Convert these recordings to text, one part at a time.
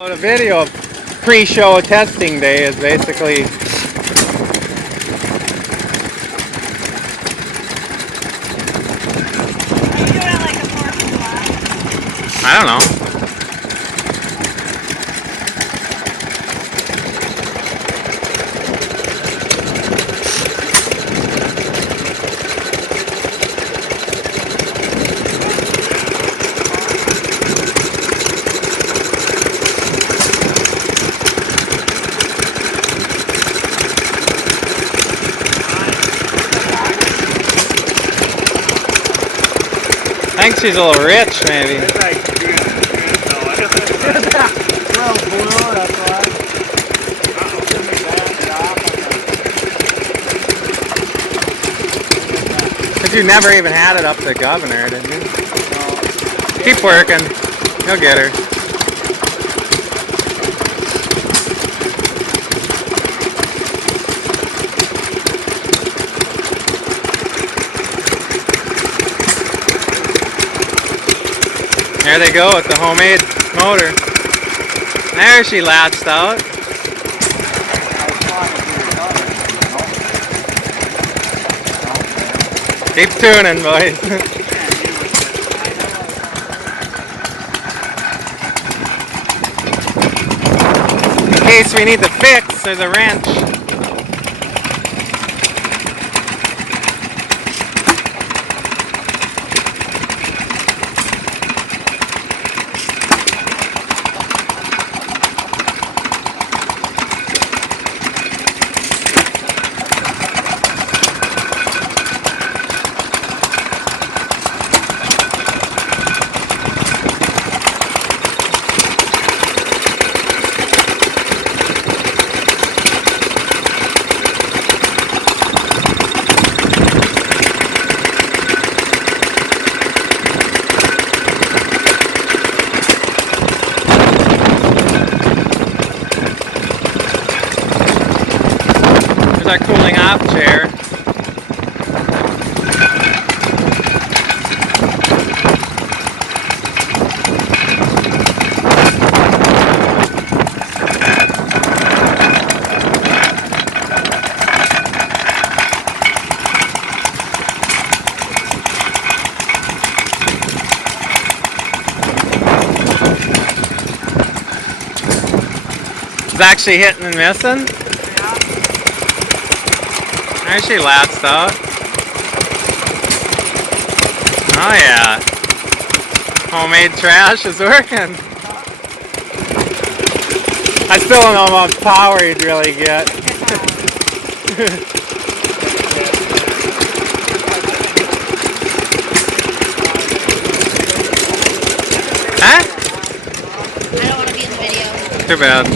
The video of pre-show testing day is basically I don't know. I think she's a little rich, maybe. Because you never even had it up to governor, did you? Keep working. You'll get her. There they go with the homemade motor. There she latched out. Keep tuning, boys. In case we need to fix, there's a wrench. Our cooling off chair. It's actually hitting and missing. There she latched out. Oh yeah. Homemade trash is working. I still don't know how much power you'd really get. Huh? I don't want to be in the video. Too bad.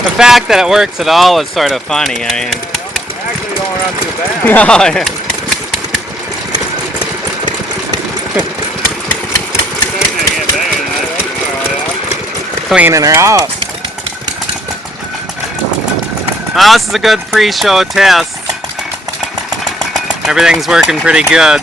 The fact that it works at all is sort of funny. I mean, actually don't run too bad. No. Cleaning her out. Well, this is a good pre-show test. Everything's working pretty good.